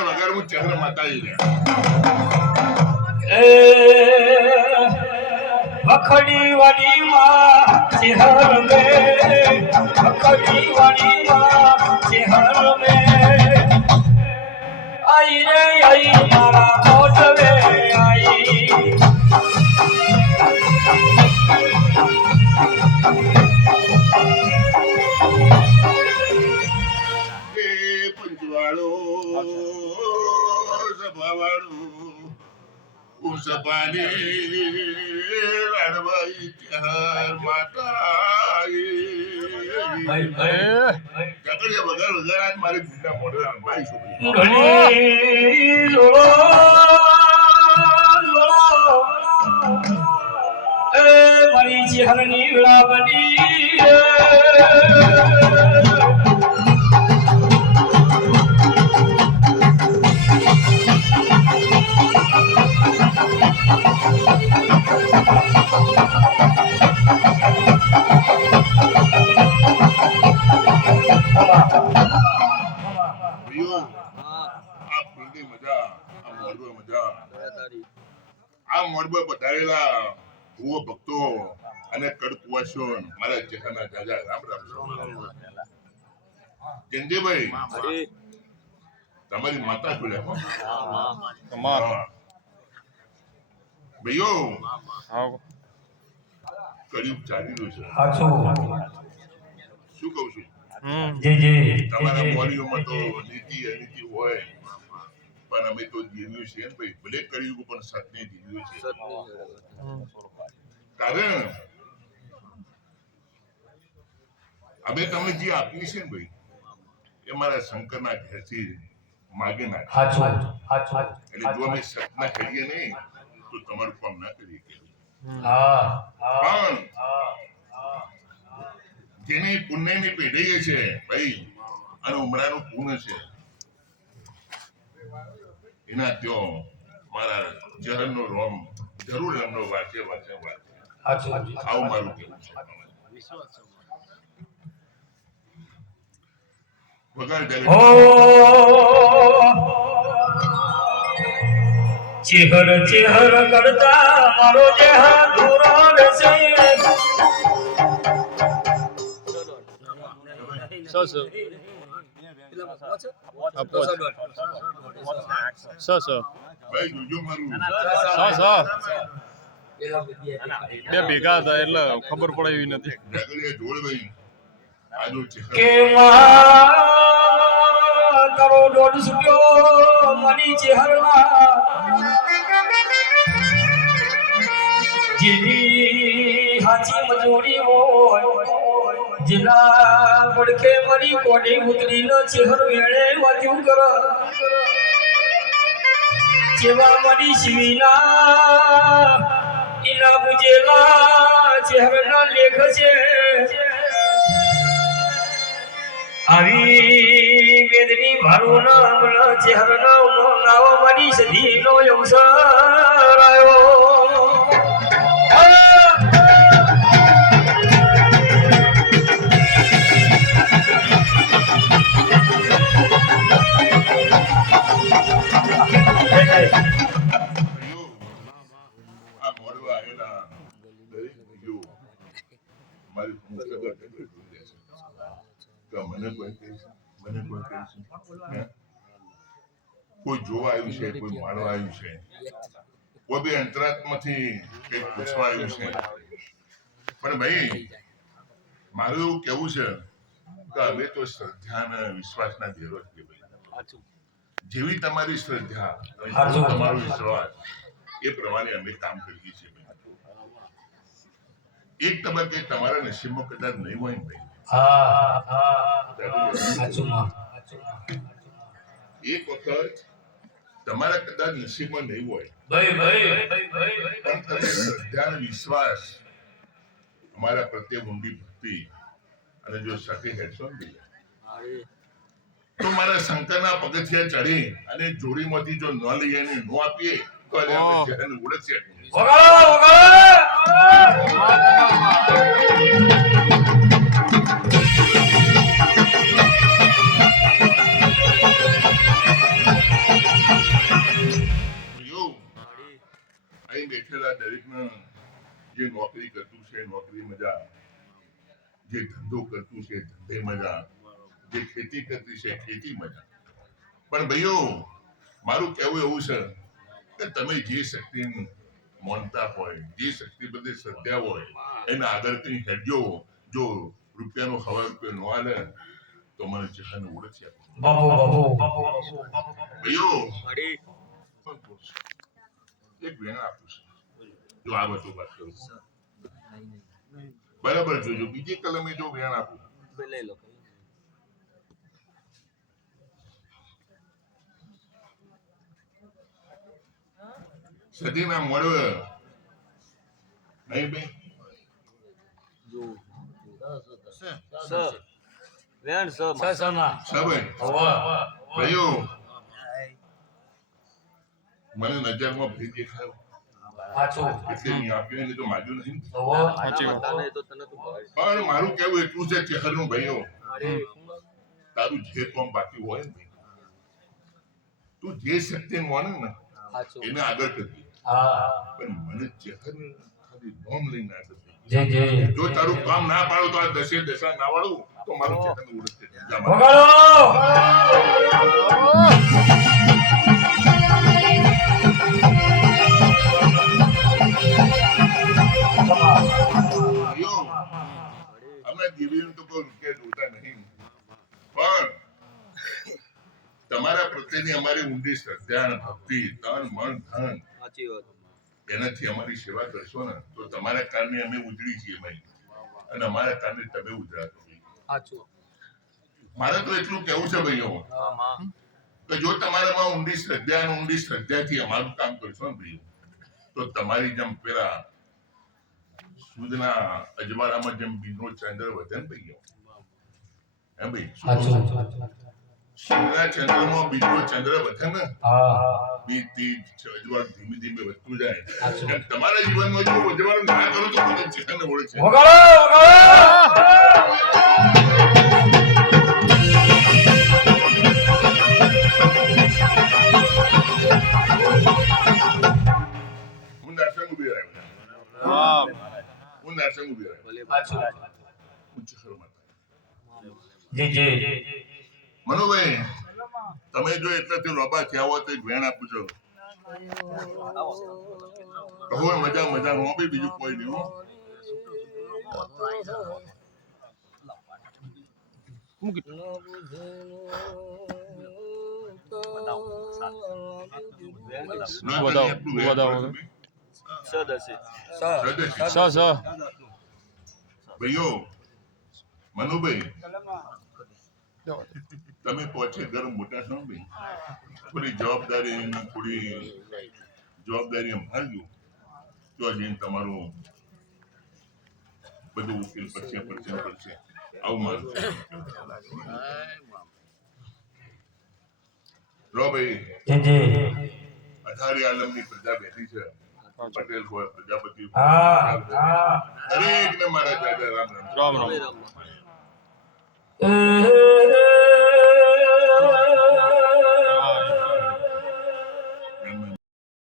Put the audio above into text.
વગર હું ચહેર માતાજી અખડી વાળી માં ચહેર મે અખડી વાળી માં ચહેર મે આઈ રે આઈ મારા મોઢવે આઈ સભાની લડવાઈ ચાર માતાઈ જગડિયા વગર વગર આજ મારી ભૂંડા મોઢે રંભાઈ છોકરી મારી ચહેરની વિળાવણી આ મોડબે પધારેલા ભૂવો ભક્તો અને કડકુવાસીઓ મારા ચહેરાના જાજા રામ રામ ગંજેભાઈ તમારી માતા બોલ્યા ભાઈઓ કળિયુગ ચાલી રહ્યું છે શું કહું છું તમારા બોલીઓમાં તો નીતિ અનીતિ હોય પણ અમે તો જીવ્યું છે ને ભાઈ ભલે કળિયુગ પણ સત્ય જીવ્યું છે કારણ અમે તમને જે આપ્યું છે ને ભાઈ એ મારા શંકરના ઘેરથી માગે નાખ્યું એટલે જો અમે સપના કરીએ નહીં તો તમારું કામ ના કરીએ પણ જેની પુણ્યની પેઢી છે ભાઈ અને ઉમરાનું પુણ્ય છે એના ત્યાં મારા જહરનો રોમ જરૂર એમનો વાંચે આવું મારું કેવું છે વગર ચેહર ચેહર કરતા મારો દેહ દૂરો રહેશે બે ભેગા હતા એટલે ખબર પડે એવી નથી કે તારો દોઢ સુટ્યો મની ચહેરા જેની હાચી મજૂરી હોય જેના પડખે મરી કોડી ઉતરીનો ચહેરો વેળે વાંચ્યું કર જેવા મરી શિવીના એના બુજેલા ચહેરાના લેખ છે આવી વેદની ભારું નામ ચહેરાના નાવ મરી સધીનો અવસર આવ્યો કોઈ જોવા આવ્યું છે કોઈ માણવા આવ્યું છે કોઈ બી અંતરાત્માથી કંઈક પૂછવા આવ્યું છે પણ ભાઈ મારું એવું કેવું છે કે અમે તો શ્રદ્ધા અને વિશ્વાસના ધીરો છીએ ભાઈ જેવી તમારી શ્રદ્ધા તમારો વિશ્વાસ એ પ્રમાણે અમે કામ કરીએ છીએ એક તબક્કે તમારા નસીબમાં કદાચ નહીં હોય ને ભાઈ એક વખત તમારા કદાચ નસીબમાં નહીં હોય પણ તમે શ્રદ્ધા અને વિશ્વાસ અમારા પ્રત્યે ઊંડી ભક્તિ અને જો સાથે હેઠો ને તો મારા શંકરના પગથિયા ચડી અને જોડીમાંથી જો ન લઈએ ને ન આપીએ તો આપણે ઓળખશે છે નોકરી મજા, જે ધંધો કરતું છે ધંધે મજા, જે ખેતી કરતી છે ખેતી મજા. પણ ભાઈઓ મારું કહેવું એવું છે કે તમે જે શક્તિ માનતા હોય, જે શક્તિ બધી શ્રદ્ધા હોય એના આગળ કઈ હેડજો. જો રૂપિયાનો હવા રૂપિયો ન આલે તો મને જહાન ઓળખ્યા ભાઈઓ. એક વેણ આપું છું, જો આ બધું વાત કરું બરાબર જોજો. બીજી કલમે જો વેણ આપું લઈ લો. સદીના મળવ નહીં ભાઈ ભાઈઓ મને નજરમાં ભેદ દેખાયો એટલે મેં આપ્યો એને તો માગ્યું નહીં. પણ મારું કેવું એટલું છે ચહેરનું ભાઈઓ, તારું જે કામ બાકી હોય ને તું જે શક્તિ માને ને એને આગળ કરતી. પણ મને ચહેર ખાલી નોમ લઈને આગળ કરતી. જો તારું કામ ના પાડો તો આ દસે દશા ના વાળું તો મારું ચહેર ઓળખતે અમે દેવીનું તો કોઈ રૂપિયા જોતા નહીં, પણ તમારા પ્રત્યેની અમારી ઊંડી શ્રદ્ધા અને ભક્તિ, તન મન ધન એનાથી અમારી સેવા કરશો ને તો તમારા કારણે અમે ઉજળી છીએ ભાઈ, અને અમારા કારણે તમે ઉજળાતો. મારે તો એટલું કેવું છે ભાઈઓ કે જો તમારામાં ઊંડી શ્રદ્ધા અને ઊંડી શ્રદ્ધાથી અમારું કામ કરશો ને ભાઈઓ તો તમારી જેમ પેલા સૂર્યના અજવાળામાં જેમ બીનો ચંદ્ર વધે ને ભાઈઓ, એમ ભાઈ સૂર્યના ચંદ્રમાં બીજો ચંદ્ર વધે ને અજવાળ ધીમે ધીમે વધતું જાય. તમારા જીવનમાં જો અજવાળ ના કરો તો બધા ચહેરાને ઓળખે. હું નરસિંહ ઉભી રહ્યો. મનુભાઈ તમે જો એટલાથી લોબા થયા હોય તો વેણ આપું છો. કહો મજા મજા હું બી બીજું કોઈ નહીં. ભાઈઓ મનુભાઈ તમે પહોંચે ઘર મોટા છો ભાઈ, થોડી જવાબદારી સંભાળજો તો જઈને તમારું બધું ઉકેલ પડશે. આવું મારું રો ભાઈ. 18 આલમની પ્રજા બેઠી છે, પટેલ હોય પ્રજાપતિ દરેક ને મારા દાદા રામ રામ.